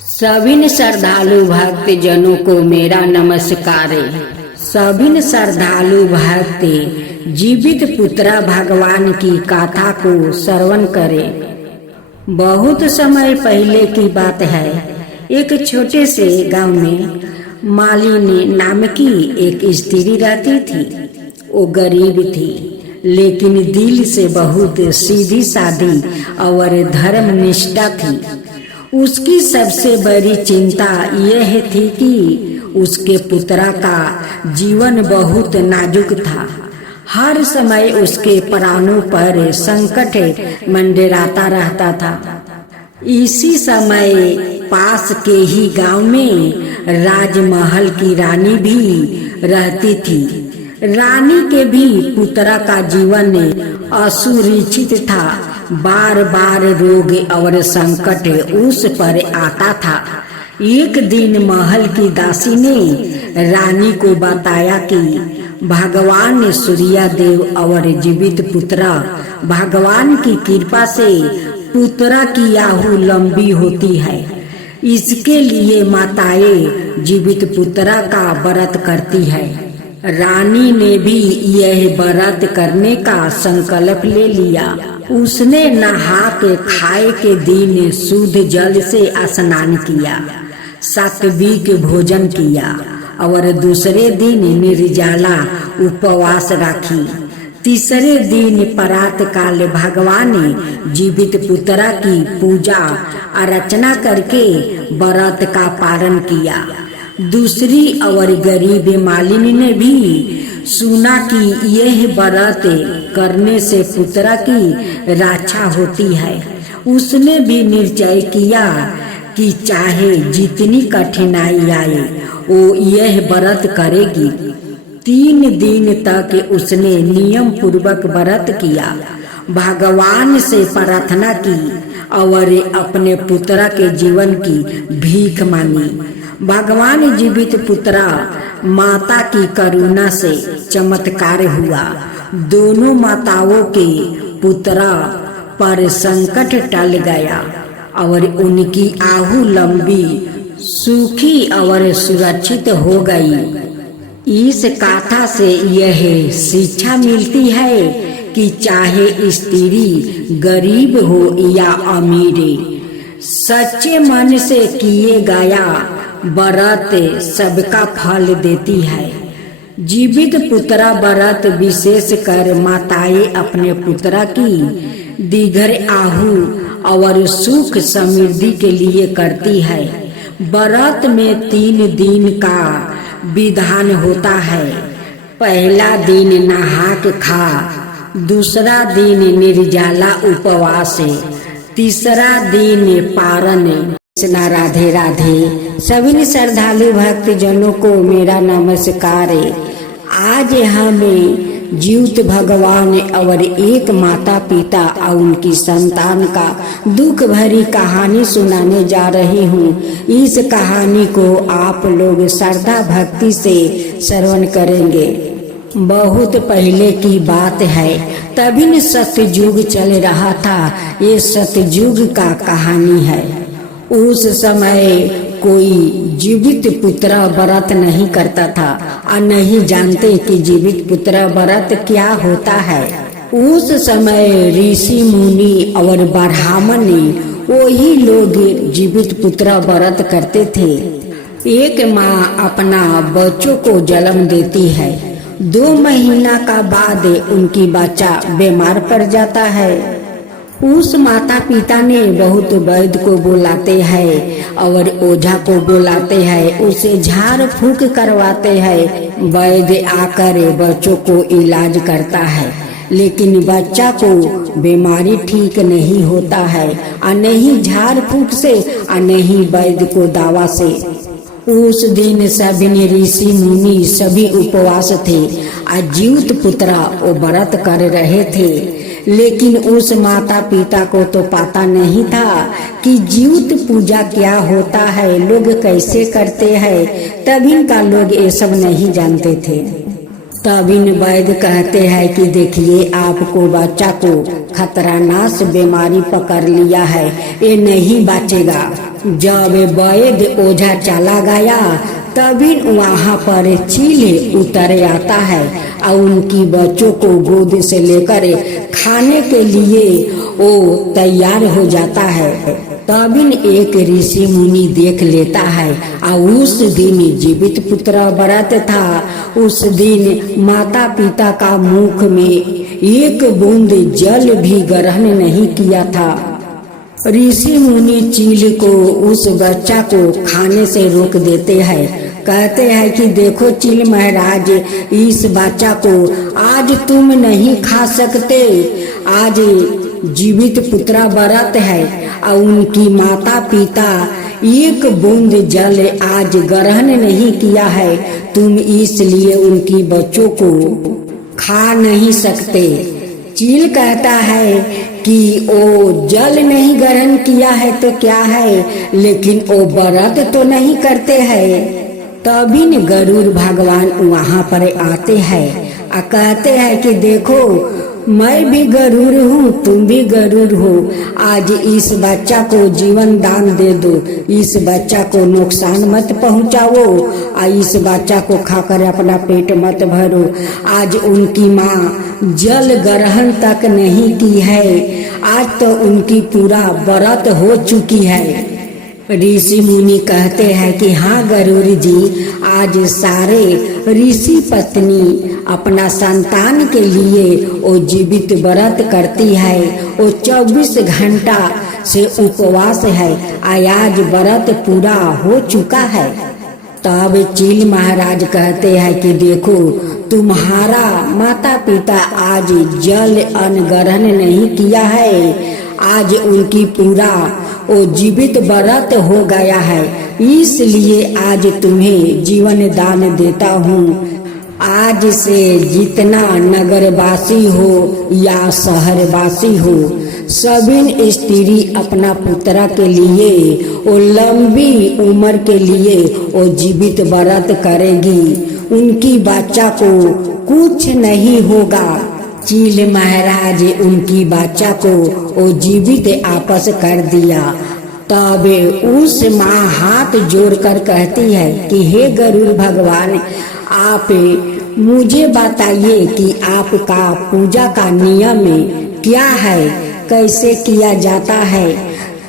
सभिन श्रद्धालु भक्त जनों को मेरा नमस्कार। सभिन श्रद्धालु भक्त जीवित पुत्रा भगवान की गाथा को श्रवण करें। बहुत समय पहले की बात है। एक छोटे से गांव में मालिनी नाम की एक स्त्री रहती थी। वो गरीब थी, लेकिन दिल से बहुत सीधी सादी और धर्मनिष्ठा थी। उसकी सबसे बड़ी चिंता यह थी कि उसके पुत्रा का जीवन बहुत नाजुक था। हर समय उसके प्राणों पर संकट मंडराता रहता था। इसी समय पास के ही गांव में राजमहल की रानी भी रहती थी। रानी के भी पुत्रा का जीवन असुरक्षित था। बार बार रोग और संकट उस पर आता था। एक दिन महल की दासी ने रानी को बताया कि भगवान सूर्य देव और जीवित पुत्रा भगवान की कृपा से पुत्रा की आयु लंबी होती है। इसके लिए माताएं जीवित पुत्रा का व्रत करती है। रानी ने भी यह व्रत करने का संकल्प ले लिया। उसने नहा के खाए के दिन शुद्ध जल से स्नान किया, सात्विक भोजन किया और दूसरे दिन निर्जला उपवास रखी। तीसरे दिन प्रातः काल भगवान जीवित पुत्रा की पूजा अर्चना करके व्रत का पालन किया। दूसरी और गरीब मालिनी ने भी सुना कि यह व्रत करने से पुत्रा की रक्षा होती है। उसने भी निश्चय किया कि चाहे जितनी कठिनाई आए वो यह व्रत करेगी। 3 दिन तक उसने नियम पूर्वक व्रत किया, भगवान से प्रार्थना की और अपने पुत्रा के जीवन की भीख मांगी। भगवान जीवित पुत्रा माता की करुणा से चमत्कार हुआ। दोनों माताओं के पुत्रा पर संकट टल गया और उनकी आयु लंबी, सुखी और सुरक्षित हो गई। इस कथा से यह शिक्षा मिलती है कि चाहे स्त्री गरीब हो या अमीर, सच्चे मन से किए गया व्रत सबका फल देती है। जीवित पुत्रा व्रत विशेष कर माताएं अपने पुत्रा की दीर्घ आयु और सुख समृद्धि के लिए करती है। व्रत में 3 दिन का विधान होता है। पहला दिन नहा के खा, दूसरा दिन निर्जला उपवास, तीसरा दिन पारण। राधे राधे। सभी श्रद्धालु भक्त जनों को मेरा नमस्कार। आज हमें जीवित भगवान और एक माता पिता और उनकी संतान का दुख भरी कहानी सुनाने जा रही हूँ। इस कहानी को आप लोग श्रद्धा भक्ति से श्रवण करेंगे। बहुत पहले की बात है, तभी सतयुग चल रहा था। ये सतयुग का कहानी है। उस समय कोई जीवित पुत्रा व्रत नहीं करता था और नहीं जानते कि जीवित पुत्रा व्रत क्या होता है। उस समय ऋषि मुनि और ब्राह्मण वही लोग जीवित पुत्रा व्रत करते थे। एक माँ अपना बच्चों को जन्म देती है। 2 महीना का बाद उनकी बच्चा बीमार पड़ जाता है। उस माता पिता ने बहुत वैद्य को बुलाते हैं और ओझा को बुलाते हैं, उसे झाड़ फूंक करवाते हैं। वैद्य आकर बच्चों को इलाज करता है, लेकिन बच्चा को बीमारी ठीक नहीं होता है, और नहीं झाड़ फूंक से और नहीं वैद्य को दवा से। उस दिन सभी ऋषि मुनि सभी उपवास थे और जीवित पुत्रा वो व्रत कर रहे थे। लेकिन उस माता पिता को तो पता नहीं था कि जीवित पूजा क्या होता है, लोग कैसे करते हैं। तभी का लोग ये सब नहीं जानते थे। तभी वैद्य कहते हैं कि देखिए, आपको बच्चा को खतरनाक बीमारी पकड़ लिया है, ये नहीं बचेगा। जब वैद ओझा चला गया तभी वहाँ पर चील उतर आता है और उनकी बच्चों को गोद से लेकर खाने के लिए वो तैयार हो जाता है। तभी एक ऋषि मुनि देख लेता है और उस दिन जीवित पुत्र व्रत था। उस दिन माता पिता का मुख में एक बूंद जल भी ग्रहण नहीं किया था। ऋषि मुनि चील को उस बच्चा को खाने से रोक देते हैं। कहते हैं कि देखो चील महाराज, इस बच्चा को आज तुम नहीं खा सकते। आज जीवित पुत्र व्रत है और उनकी माता पिता एक बूंद जल आज ग्रहण नहीं किया है, तुम इसलिए उनकी बच्चों को खा नहीं सकते। चील कहता है कि वो जल नहीं ग्रहण किया है तो क्या है, लेकिन वो व्रत तो नहीं करते हैं। तभी न गरुड़ भगवान वहाँ पर आते हैं और कहते हैं कि देखो मैं भी गरुड़ हूँ, तुम भी गरुड़ हो, आज इस बच्चा को जीवन दान दे दो, इस बच्चा को नुकसान मत पहुँचाओ और इस बच्चा को खाकर अपना पेट मत भरो। आज उनकी माँ जल ग्रहण तक नहीं की है, आज तो उनकी पूरा व्रत हो चुकी है। ऋषि मुनि कहते हैं कि हाँ गरुड़ जी, आज सारे ऋषि पत्नी अपना संतान के लिए वो जीवित व्रत करती है, वो 24 घंटा से उपवास है, आज व्रत पूरा हो चुका है। तब चील महाराज कहते हैं कि देखो तुम्हारा माता पिता आज जल अन्न ग्रहण नहीं किया है, आज उनकी पूरा वो जीवित व्रत हो गया है, इसलिए आज तुम्हें जीवन दान देता हूँ। आज से जितना नगरवासी हो या शहरवासी हो, सभी स्त्री अपना पुत्र के लिए वो लंबी उम्र के लिए वो जीवित व्रत करेगी, उनकी बच्चा को कुछ नहीं होगा। चील महाराज उनकी बच्चा को वो जीवित आपस कर दिया। तब उस माँ हाथ जोड़कर कहती है कि हे गरुड़ भगवान, आप मुझे बताइए कि आपका पूजा का नियम क्या है, कैसे किया जाता है।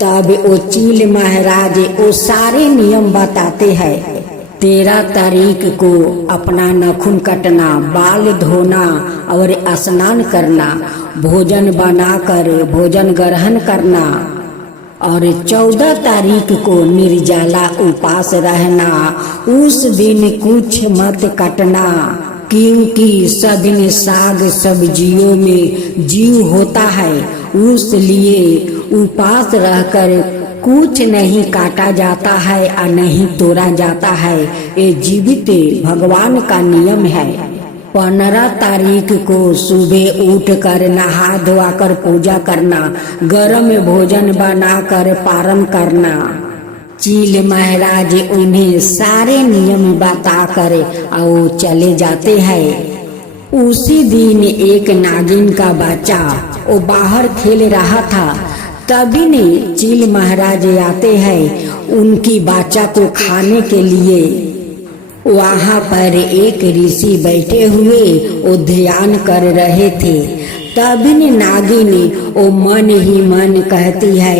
तब वो चील महाराज वो सारे नियम बताते हैं। 13 तारीख को अपना नाखून कटना, बाल धोना और स्नान करना, भोजन बनाकर भोजन ग्रहण करना और 14 तारीख को निर्जला उपास रहना। उस दिन कुछ मत काटना, क्योंकि सभी साग सब्जियों में जीव होता है, उसलिए उपास रहकर कुछ नहीं काटा जाता है और नहीं तोड़ा जाता है। ये जीवित भगवान का नियम है। 15 तारीख को सुबह उठकर नहा धोआकर पूजा करना, गरम भोजन बनाकर पारण करना। चील महाराज उन्हें सारे नियम बताकर और चले जाते हैं। उसी दिन एक नागिन का बच्चा वो बाहर खेल रहा था। तभी ने चील महाराज आते हैं उनकी बच्चा को खाने के लिए। वहाँ पर एक ऋषि बैठे हुए वो ध्यान कर रहे थे। तभी ने नागिन वो मन ही मन कहती है,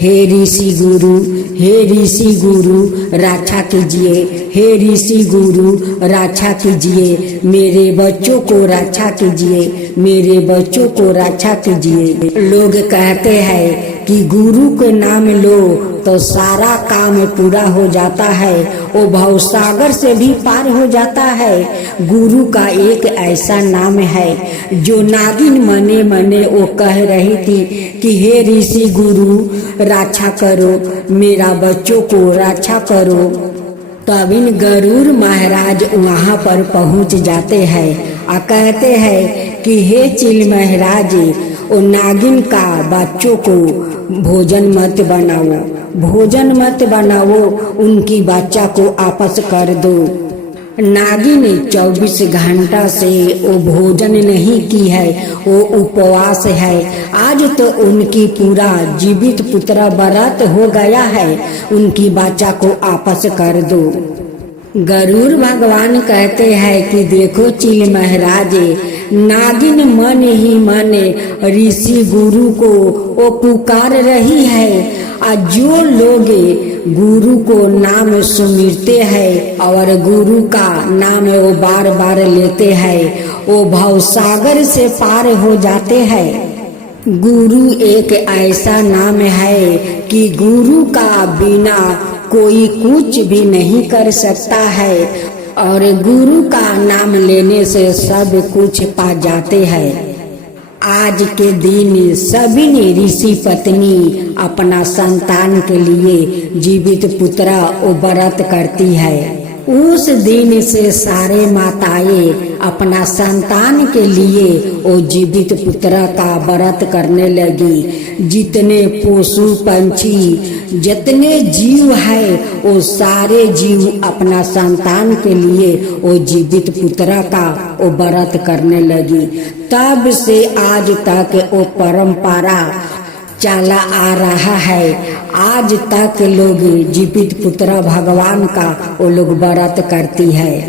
हे ऋषि गुरु, हे ऋषि गुरु रक्षा कीजिए, हे ऋषि गुरु रक्षा कीजिए, मेरे बच्चों को रक्षा कीजिए, मेरे बच्चों को रक्षा कीजिए। लोग कहते हैं कि गुरु के नाम लो तो सारा काम पूरा हो जाता है, वो भवसागर से भी पार हो जाता है। गुरु का एक ऐसा नाम है जो नागिन मने मने वो कह रही थी कि हे ऋषि गुरु रक्षा करो, मेरा बच्चों को रक्षा करो। तभी गरुड़ महाराज वहाँ पर पहुँच जाते हैं और कहते हैं कि हे चील महाराज, वो नागिन का बच्चों को भोजन मत बनाओ, भोजन मत बनाओ, उनकी बच्चा को आपस कर दो। नागिन 24 घंटा से वो भोजन नहीं की है, वो उपवास है। आज तो उनकी पूरा जीवित पुत्र व्रत हो गया है, उनकी बच्चा को आपस कर दो। गरुड़ भगवान कहते हैं कि देखो चील महाराज, नागिन मन ही मन ऋषि गुरु को वो पुकार रही है। और जो लोग गुरु को नाम सुमिरते हैं और गुरु का नाम वो बार बार लेते हैं, वो भवसागर से पार हो जाते हैं। गुरु एक ऐसा नाम है कि गुरु का बिना कोई कुछ भी नहीं कर सकता है, और गुरु का नाम लेने से सब कुछ पा जाते हैं। आज के दिन सभी ने ऋषि पत्नी अपना संतान के लिए जीवित पुत्र व्रत करती है। उस दिन से सारे माताएं अपना संतान के लिए वो जीवित पुत्र का व्रत करने लगी। जितने पशु पंछी जितने जीव है वो सारे जीव अपना संतान के लिए वो जीवित पुत्र का वो व्रत करने लगी। तब से आज तक वो परंपरा चला आ रहा है। आज तक लोग जीवित पुत्र भगवान का वो लोग व्रत करती है।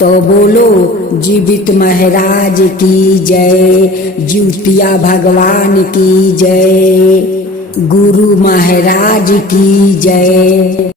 तो बोलो जीवित महाराज की जय, जीवतिया भगवान की जय, गुरु महाराज की जय।